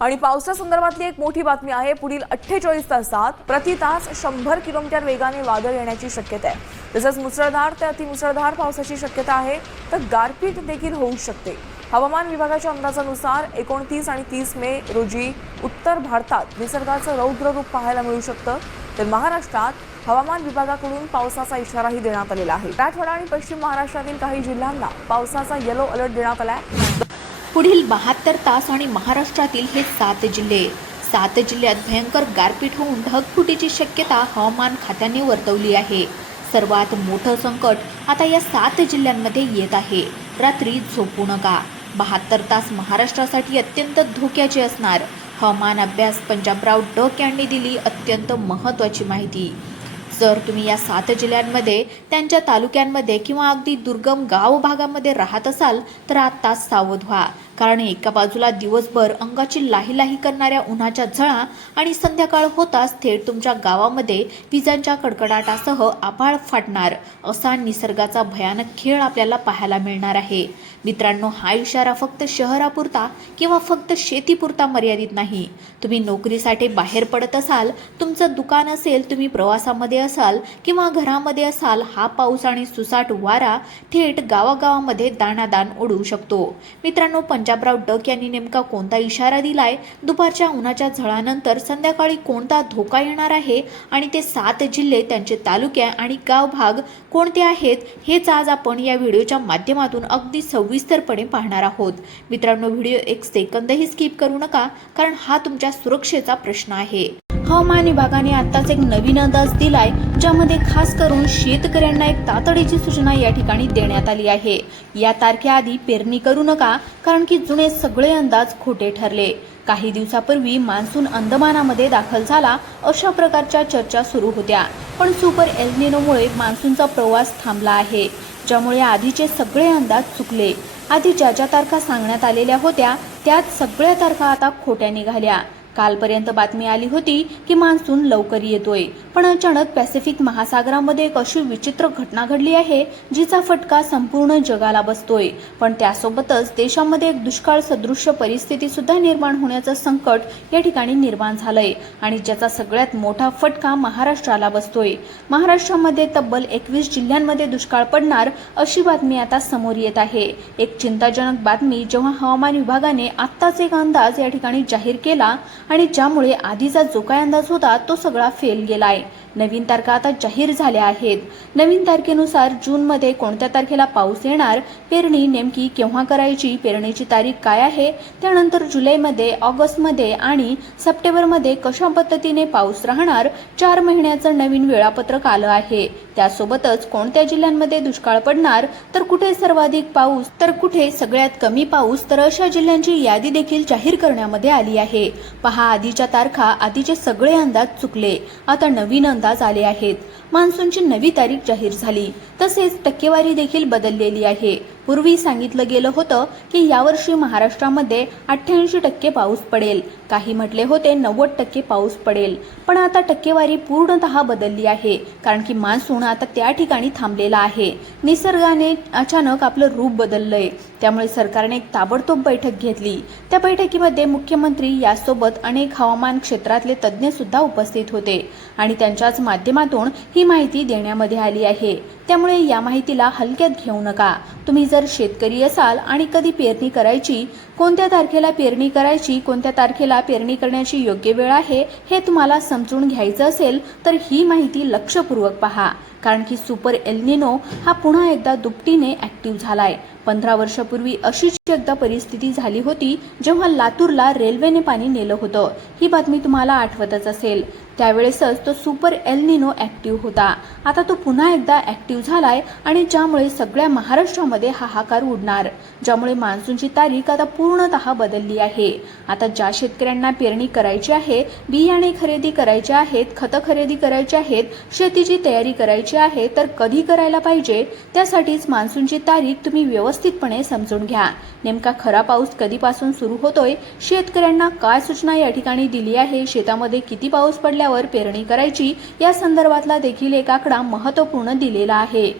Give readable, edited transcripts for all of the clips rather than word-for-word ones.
आणि पावसासंदर्भातली एक मोठी बातमी आहे। पुढील 48 तासात प्रति तास 100 किलोमीटर वेगाने वादळ येण्याची शक्यता आहे। तसंच मुसळधार ते अतिमुसळधार पावसाची शक्यता आहे, तर गारपीट देखील होऊ शकते। हवामान विभागाच्या अंदाजानुसार 29 आणि 30 मे रोजी उत्तर भारतात निसर्गाचं रौद्र रूप पाहायला मिळू शकतं, तर महाराष्ट्रात हवामान विभागाकडून पावसाचा इशाराही देण्यात आलेला आहे। मराठवाडा आणि पश्चिम महाराष्ट्रातील काही जिल्ह्यांना पावसाचा येलो अलर्ट देण्यात आलाय। पुढील 72 तास आणि महाराष्ट्रातील हे 7 जिल्हे 7 जिल्ह्यात भयंकर गारपीट होऊन ढगफुटीची शक्यता हवामान खात्याने वर्तवली आहे। सर्वात मोठं संकट आता या 7 जिल्ह्यांमध्ये येत आहे। रात्री झोपू नका। 72 तास महाराष्ट्रासाठी अत्यंत धोक्याचे असणार। हवामान अभ्यास पंजाबराव डक यांनी दिली अत्यंत महत्त्वाची माहिती। जर तुम्ही या 7 जिल्ह्यांमध्ये त्यांच्या तालुक्यांमध्ये किंवा अगदी दुर्गम गाव भागामध्ये राहत असाल तर आता सावध व्हा, कारण एका बाजूला दिवसभर अंगाची लाही करणाऱ्या उन्हाच्या झळा आणि संध्याकाळ होताच थेट तुमच्या गावामध्ये विजांच्या कडकडाटासह आभाळ फाटणार असा निसर्गाचा भयानक खेळ आपल्याला पाहायला मिळणार आहे। मित्रांनो, हा इशारा फक्त शहरापुरता किंवा फक्त शेतीपुरता मर्यादित नाही। तुम्ही नोकरीसाठी बाहेर पडत असाल, तुमचं दुकान असेल, तुम्ही प्रवासामध्ये असाल किंवा घरामध्ये असाल, हा पाऊस आणि सुसाट वारा थेट गावागावामध्ये दाणादाण उडवू शकतो। मित्रांनो, पंजाबराव डक यांनी नेमका कोणता इशारा दिलाय, दुपारच्या उन्हाच्या झळानंतर संध्याकाळी कोणता धोका येणार आहे आणि ते 7 जिल्हे, त्यांचे तालुके आणि गाव भाग कोणते आहेत, हेच आज आपण या व्हिडिओच्या माध्यमातून अगदी सविस्तरपणे पाहणार आहोत। मित्रांनो, व्हिडिओ एक सेकंदही स्किप करू नका, कारण हा तुमच्या सुरक्षेचा प्रश्न आहे। हवामान विभागाने आत्ताच एक नवीन अंदाज दिलाय, ज्यामध्ये खास करून शेतकऱ्यांना एक तातडीची सूचना या ठिकाणी देण्यात आली आहे। या तारखेआधी पेरणी करू नका, कारण की जुने सगळे अंदाज खोटे ठरले। काही दिवसापूर्वी मान्सून अंदमानामध्ये दाखल झाला अशा प्रकारच्या चर्चा सुरू होत्या, पण सुपर एल निनोमुळे मान्सूनचा प्रवास थांबला आहे, ज्यामुळे आधीचे सगळे अंदाज चुकले। आधी ज्या तारखा सांगण्यात आलेल्या होत्या त्यात सगळ्या तारखा आता खोट्या निघाल्या। कालपर्यंत बातमी आली होती की मान्सून लवकर येतोय, पण अचानक पॅसिफिक महासागरामध्ये एक अशी विचित्र घटना घडली आहे जिचा फटका संपूर्ण जगाला बसतोय। पण त्यासोबतच देशामध्ये एक दुष्काळ सदृश्य परिस्थिती सुद्धा निर्माण होण्याचं संकट या ठिकाणी निर्माण झालंय आणि ज्याचा सगळ्यात मोठा फटका महाराष्ट्राला बसतोय। महाराष्ट्रामध्ये तब्बल 21 जिल्ह्यांमध्ये दुष्काळ पडणार अशी बातमी आता समोर येत आहे। एक चिंताजनक बातमी, जेव्हा हवामान विभागाने आत्ताच एक अंदाज या ठिकाणी जाहीर केला आणि ज्यामुळे आधीचा जो काय अंदाज होता तो सगळा फेल गेलाय। नवीन तारखा आता जाहीर झाल्या आहेत। नवीन तारखेनुसार जूनमध्ये कोणत्या तारखेला पाऊस येणार, पेरणी नेमकी केव्हा करायची, पेरणीची तारीख काय आहे, त्यानंतर जुलैमध्ये, ऑगस्टमध्ये आणि सप्टेंबरमध्ये कशा पद्धतीने पाऊस राहणार, 4 महिन्याचं नवीन वेळापत्रक आलं आहे। त्यासोबतच कोणत्या जिल्ह्यांमध्ये दुष्काळ पडणार, तर कुठे सर्वाधिक पाऊस, तर कुठे सगळ्यात कमी पाऊस, तर अशा जिल्ह्यांची यादी देखील जाहीर करण्यामध्ये आली आहे। पहा, आधीच्या तारखा, आधीचे सगळे अंदाज चुकले, आता नवीन अंदाज आले आहेत। मान्सूनची नवी तारीख जाहीर झाली, तसेच टक्केवारी देखील बदललेली आहे। पूर्वी सांगितलं गेलं होतं की यावर्षी महाराष्ट्रामध्ये 88% पाऊस पडेल, काही म्हटले होते 90% पाऊस पडेल, पण आता टक्केवारी पूर्णतः बदलली आहे, कारण की मान्सून आता त्या ठिकाणी थांबलेला आहे। निसर्गाने अचानक आपलं रूप बदललंय, त्यामुळे सरकारने एक ताबडतोब बैठक घेतली। त्या बैठकीमध्ये मुख्यमंत्री यासोबत अनेक हवामान क्षेत्रातले तज्ज्ञ सुद्धा उपस्थित होते आणि त्यांच्याच माध्यमातून ही माहिती देण्यामध्ये आली आहे। त्यामुळे या माहितीला हलक्यात घेऊ नका। तुम्ही जर शेतकरी असाल आणि कधी पेरणी करायची, कोणत्या तारखेला पेरणी करायची, कोणत्या तारखेला पेरणी करण्याची योग्य वेळ आहे हे तुम्हाला समजून घ्यायचं असेल तर ही माहिती लक्षपूर्वक पहा, कारण की सुपर एल निनो हा पुन्हा एकदा दुपटीने ऍक्टिव्ह झालाय। 15 वर्षापूर्वी अशीच एकदा परिस्थिती झाली होती, जेव्हा लातूरला रेल्वेने पाणी नेलं होतं। ही बातमी तुम्हाला आठवतच असेल। त्यावेळेसच तो सुपर एल निनो ऍक्टिव्ह होता। आता तो पुन्हा एकदा ऍक्टिव्ह झालाय आणि ज्यामुळे सगळ्या महाराष्ट्रामध्ये हाहाकार उडणार, ज्यामुळे मान्सूनची तारीख आता पूर्णतः बदलली आहे। आता ज्या शेतकऱ्यांना पेरणी करायची आहे, बियाणे खरेदी करायचे आहेत, खतं खरेदी करायची आहेत, शेतीची तयारी करायची आहे, तर कधी करायला पाहिजे, त्यासाठीच मान्सूनची तारीख तुम्ही व्यवस्थितपणे समजून घ्या। नेमका खरा पाऊस कधीपासून सुरू होतोय, शेतकऱ्यांना काय सूचना या ठिकाणी दिली आहे, शेतामध्ये किती पाऊस पडल्यावर पेरणी करायची, या संदर्भातला देखील एक आकडा महत्त्वपूर्ण दिलेला आहे।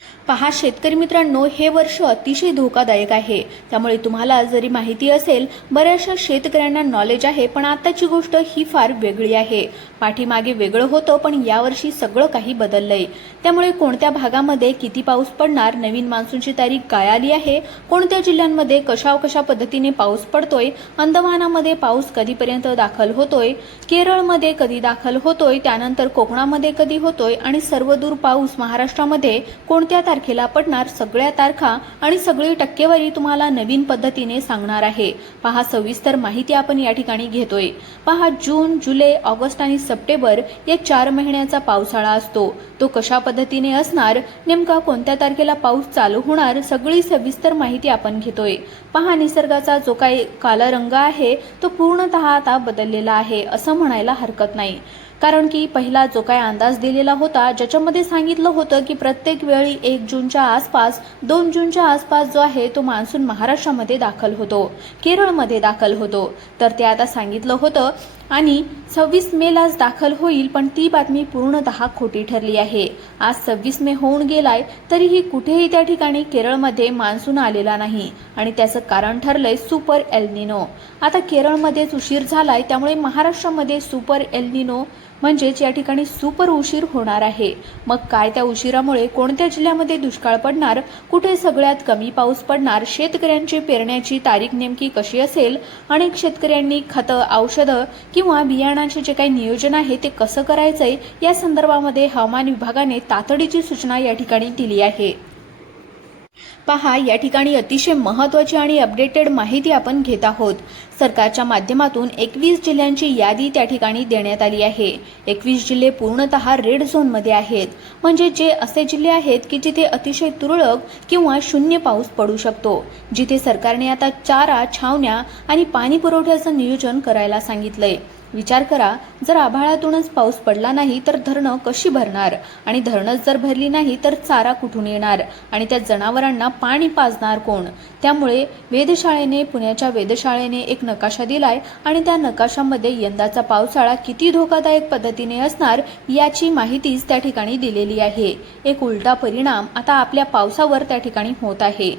पहा शेतकरी मित्रांनो, हे वर्ष अतिशय धोकादायक आहे. त्यामुळे तुम्हाला जरी माहिती असेल, बऱ्याचशा शेतकऱ्यांना नॉलेज आहे, पण आताची गोष्ट ही फार वेगळी आहे. पाठीमागे वेगळं होतं, पण यावर्षी सगळं काही बदललंय. त्यामुळे कोणत्या भागामध्ये किती पाऊस पडणार, नवीन मान्सूनची तारीख काय आली आहे, कोणत्या जिल्ह्यांमध्ये कशा पद्धतीने पाऊस पडतोय, अंदमानामध्ये पाऊस कधीपर्यंत दाखल होतोय, केरळमध्ये कधी दाखल होतोय, त्यानंतर कोकणामध्ये कधी होतोय आणि सर्वदूर पाऊस महाराष्ट्रामध्ये कोणत्या तारखेला पडणार, सगळ्या तारखा आणि सगळी टक्केवारी तुम्हाला नवीन पद्धतीने सांगणार आहे. पहा सविस्तर माहिती आपण या ठिकाणी घेतोय. पहा जून, जुलै, ऑगस्ट आणि सप्टेंबर या 4 महिन्याचा पावसाळा असतो. तो कशा पद्धतीने असणार, नेमका कोणत्या तारखेला पाऊस चालू होणार, सगळी सविस्तर माहिती आपण घेतोय. पहा निसर्गाचा जो काही काला रंग आहे तो पूर्णतः आता बदललेला आहे असं म्हणायला हरकत नाही. कारण की पहिला जो काही अंदाज दिलेला होता, ज्याच्यामध्ये सांगितलं होतं की प्रत्येक वेळी 1 जूनच्या आसपास, 2 जूनच्या आसपास जो आहे तो मान्सून महाराष्ट्रामध्ये दाखल होतो, केरळमध्ये दाखल होतो, तर ते आता सांगितलं होतं आणि 26 मेलाच दाखल होईल, पण ती बातमी पूर्णतः खोटी ठरली आहे. आज 26 मे होऊन गेलाय, तरीही कुठेही त्या ठिकाणी केरळमध्ये मान्सून आलेला नाही आणि त्याचं कारण ठरलंय सुपर एल निनो. आता केरळमध्येच उशीर झालाय, त्यामुळे महाराष्ट्रामध्ये सुपर एल निनो म्हणजेच या ठिकाणी सुपर उशीर होणार आहे. मग काय त्या उशिरामुळे कोणत्या जिल्ह्यामध्ये दुष्काळ पडणार, कुठे सगळ्यात कमी पाऊस पडणार, शेतकऱ्यांची पेरण्याची तारीख नेमकी कशी असेल, अनेक शेतकऱ्यांनी खतं, औषधं किंवा बियाणांचे जे काही नियोजन आहे ते कसं करायचंय, या संदर्भामध्ये हवामान विभागाने तातडीची सूचना या ठिकाणी दिली आहे. पहा या ठिकाणी अतिशय महत्त्वाची आणि अपडेटेड माहिती आपण घेत आहोत. सरकारच्या माध्यमातून 21 जिल्ह्यांची यादी त्या ठिकाणी देण्यात आली आहे. 21 जिल्हे पूर्णतः रेड झोनमध्ये आहेत, म्हणजे जे असे जिल्हे आहेत की जिथे अतिशय तुरळक किंवा शून्य पाऊस पडू शकतो, जिथे सरकारने आता चारा, छावण्या आणि पाणी पुरवठ्याचं नियोजन करायला सांगितलंय. विचार करा, जर आभाळातूनच पाऊस पडला नाही तर धरणं कशी भरणार, आणि धरणंच जर भरली नाही तर चारा कुठून येणार आणि त्या जनावरांना पाणी पाजणार कोण. त्यामुळे पुण्याच्या वेधशाळेने एक नकाशा दिलाय आणि त्या नकाशामध्ये यंदाचा पावसाळा किती धोकादायक पद्धतीने असणार याची माहितीच त्या ठिकाणी दिलेली आहे. एक उलटा परिणाम आता आपल्या पावसावर त्या ठिकाणी होत आहे.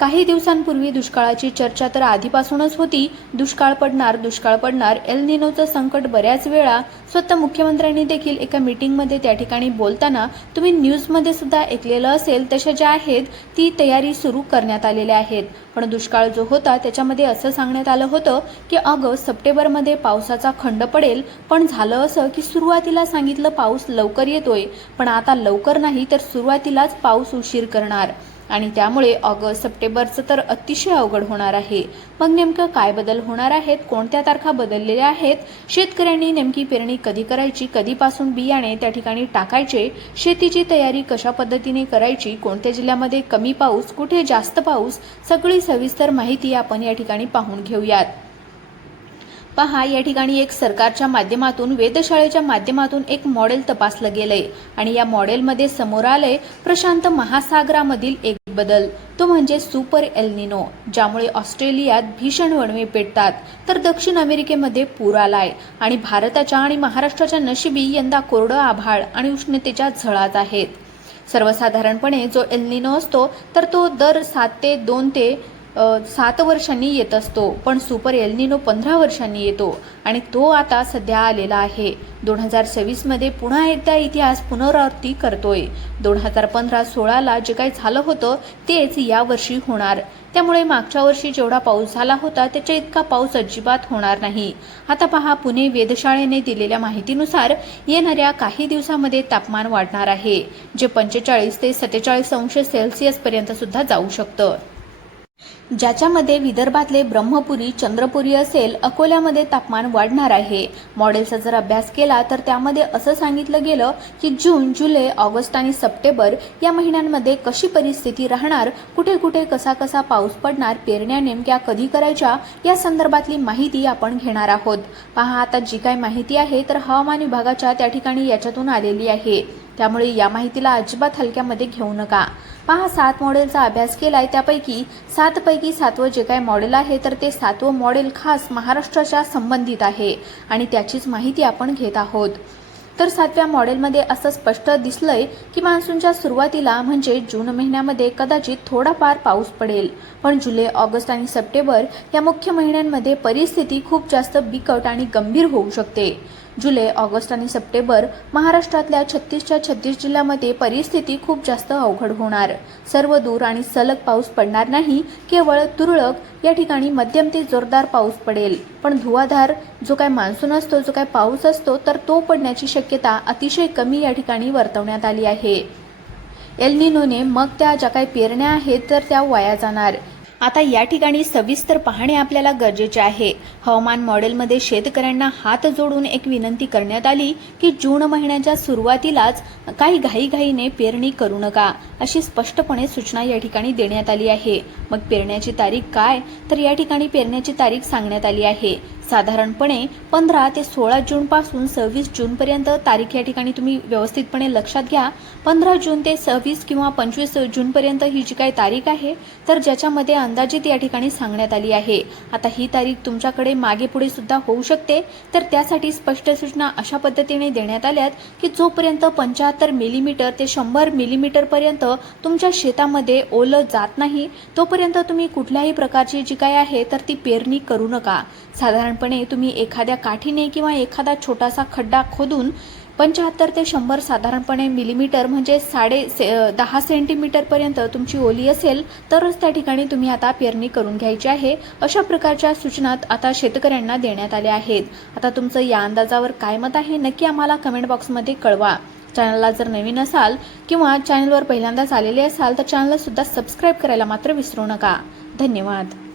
काही दिवसांपूर्वी दुष्काळाची चर्चा तर आधीपासूनच होती. दुष्काळ पडणार, एल निनोचं संकट बऱ्याच वेळा स्वतः मुख्यमंत्र्यांनी देखील एका मीटिंगमध्ये त्या ठिकाणी बोलताना तुम्ही न्यूजमध्ये सुद्धा ऐकलेलं असेल, तशा ज्या आहेत ती तयारी सुरू करण्यात आलेल्या आहेत. पण दुष्काळ जो होता त्याच्यामध्ये असं सांगण्यात आलं होतं की ऑगस्ट, सप्टेंबरमध्ये पावसाचा खंड पडेल, पण झालं असं की सुरुवातीला सांगितलं पाऊस लवकर येतोय, पण आता लवकर नाही तर सुरुवातीलाच पाऊस उशीर करणार आणि त्यामुळे ऑगस्ट, सप्टेंबरचं तर अतिशय अवघड होणार आहे. मग नेमकं काय बदल होणार आहेत, कोणत्या तारखा बदललेल्या आहेत, शेतकऱ्यांनी नेमकी पेरणी कधी करायची, कधीपासून बियाणे त्या ठिकाणी टाकायचे, शेतीची तयारी कशा पद्धतीने करायची, कोणत्या जिल्ह्यामध्ये कमी पाऊस, कुठे जास्त पाऊस, सगळी सविस्तर माहिती आपण या ठिकाणी पाहून घेऊयात. पहा या ठिकाणी एक सरकारच्या माध्यमातून, वेधशाळेच्या माध्यमातून एक मॉडेल तपासलं गेलंय आणि या मॉडेलमध्ये समोर आलंय प्रशांत महासागरामधील एक बदल, तो म्हणजे सुपर एल निनो, ज्यामुळे ऑस्ट्रेलियात भीषण वणवे पेटतात, तर दक्षिण अमेरिकेमध्ये पूर आलाय आणि भारताच्या आणि महाराष्ट्राच्या नशिबी यंदा कोरडं आभाळ आणि उष्णतेच्या झळाच आहेत. सर्वसाधारणपणे जो एल निनो असतो तर तो दर 7 वर्षांनी येत असतो, पण सुपर एल निनो 15 वर्षांनी येतो आणि तो आता सध्या आलेला आहे. 2026 पुन्हा एकदा इतिहास पुनरावृत्ती करतोय. 2015-16ला जे काही झालं होतं तेच यावर्षी होणार. त्यामुळे मागच्या वर्षी जेवढा पाऊस झाला होता त्याच्या इतका पाऊस अजिबात होणार नाही. आता पहा, पुणे वेधशाळेने दिलेल्या माहितीनुसार येणाऱ्या काही दिवसामध्ये तापमान वाढणार आहे, जे 45 ते 47 अंश सेल्सिअस पर्यंत सुद्धा जाऊ शकतं. ज्याच्यामध्ये विदर्भातले ब्रह्मपुरी, चंद्रपुरी असेल, अकोल्यामध्ये तापमान वाढणार आहे. मॉडेलचा जर अभ्यास केला तर त्यामध्ये असं सांगितलं गेलं की जून, जुलै, ऑगस्ट आणि सप्टेंबर या महिन्यांमध्ये कशी परिस्थिती राहणार, कुठे कुठे कसा पाऊस पडणार, पेरण्या नेमक्या कधी करायच्या, या संदर्भातली माहिती आपण घेणार आहोत. पहा आता जी काही माहिती आहे तर हवामान विभागाच्या त्या ठिकाणी याच्यातून आलेली आहे, त्यामुळे या माहितीला अजिबात हलक्यामध्ये घेऊ नका. पहा 7 मॉडेलचा अभ्यास केलाय, त्यापैकी 7 पैकी 7वं जे काही मॉडेल आहे तर ते 7वं मॉडेल खास महाराष्ट्राच्या संबंधित आहे आणि त्याचीच माहिती आपण घेत आहोत. तर 7व्या मॉडेलमध्ये असं स्पष्ट दिसलंय की मान्सूनच्या सुरुवातीला म्हणजे जून महिन्यामध्ये कदाचित थोडाफार पाऊस पडेल, पण जुलै, ऑगस्ट आणि सप्टेंबर या मुख्य महिन्यांमध्ये परिस्थिती खूप जास्त बिकट आणि गंभीर होऊ शकते. जुलै, ऑगस्ट आणि सप्टेंबर महाराष्ट्रातल्या 36च्या 36 जिल्ह्यामध्ये परिस्थिती खूप जास्त अवघड होणार. सर्व दूर आणि सलग पाऊस पडणार नाही, केवळ तुरळक या ठिकाणी मध्यम ते जोरदार पाऊस पडेल. पण धुवाधार जो काय मान्सून असतो, जो काय पाऊस असतो, तर तो पडण्याची शक्यता अतिशय कमी या ठिकाणी वर्तवण्यात आली आहे. एल निनोने मग त्या ज्या काही पेरण्या आहेत तर त्या वाया जाणार. आता या ठिकाणी सविस्तर पाहणे आपल्याला गरजेचे आहे. हवामान मॉडेलमध्ये शेतकऱ्यांना हात जोडून एक विनंती करण्यात आली की जून महिन्याच्या सुरुवातीलाच काही घाईघाईने पेरणी करू नका, अशी स्पष्टपणे सूचना या ठिकाणी देण्यात आली आहे. मग पेरण्याची तारीख काय, तर या ठिकाणी पेरण्याची तारीख सांगण्यात आली आहे. साधारणपणे 15 ते 16 जून पासून 26 जून पर्यंत तारीख या ठिकाणी तुम्ही व्यवस्थितपणे लक्षात घ्या. 15 जून ते 26 किंवा 25 जून पर्यंत ही जी काही तारीख आहे तर ज्याच्यामध्ये अंदाजित या ठिकाणी सांगण्यात आली आहे. आता ही तारीख तुमच्याकडे मागे पुढे सुद्धा होऊ शकते, तर त्यासाठी स्पष्ट सूचना अशा पद्धतीने देण्यात आल्यात की जोपर्यंत 75 मिलीमीटर ते 100 मिलीमीटर पर्यंत तुमच्या शेतामध्ये ओलं जात नाही तोपर्यंत तुम्ही कुठल्याही प्रकारची जी काय आहे तर ती पेरणी करू नका. साधारणपणे तुम्ही एखाद्या काठीने किंवा एखादा छोटासा खड्डा खोदून 75 ते 100 साधारणपणे मिलीमीटर म्हणजे 10.5 सेंटीमीटर पर्यंत तुमची ओली असेल तरच त्या ठिकाणी तुम्ही आता पेरणी करून घ्यायची आहे. अशा प्रकारच्या सूचना आता शेतकऱ्यांना देण्यात आल्या आहेत. आता तुमचं या अंदाजावर काय मत आहे नक्की आम्हाला कमेंट बॉक्समध्ये कळवा. चॅनलला जर नवीन असाल किंवा चॅनलवर पहिल्यांदाच आलेले असाल तर चॅनलला सुद्धा सबस्क्राईब करायला मात्र विसरू नका. धन्यवाद.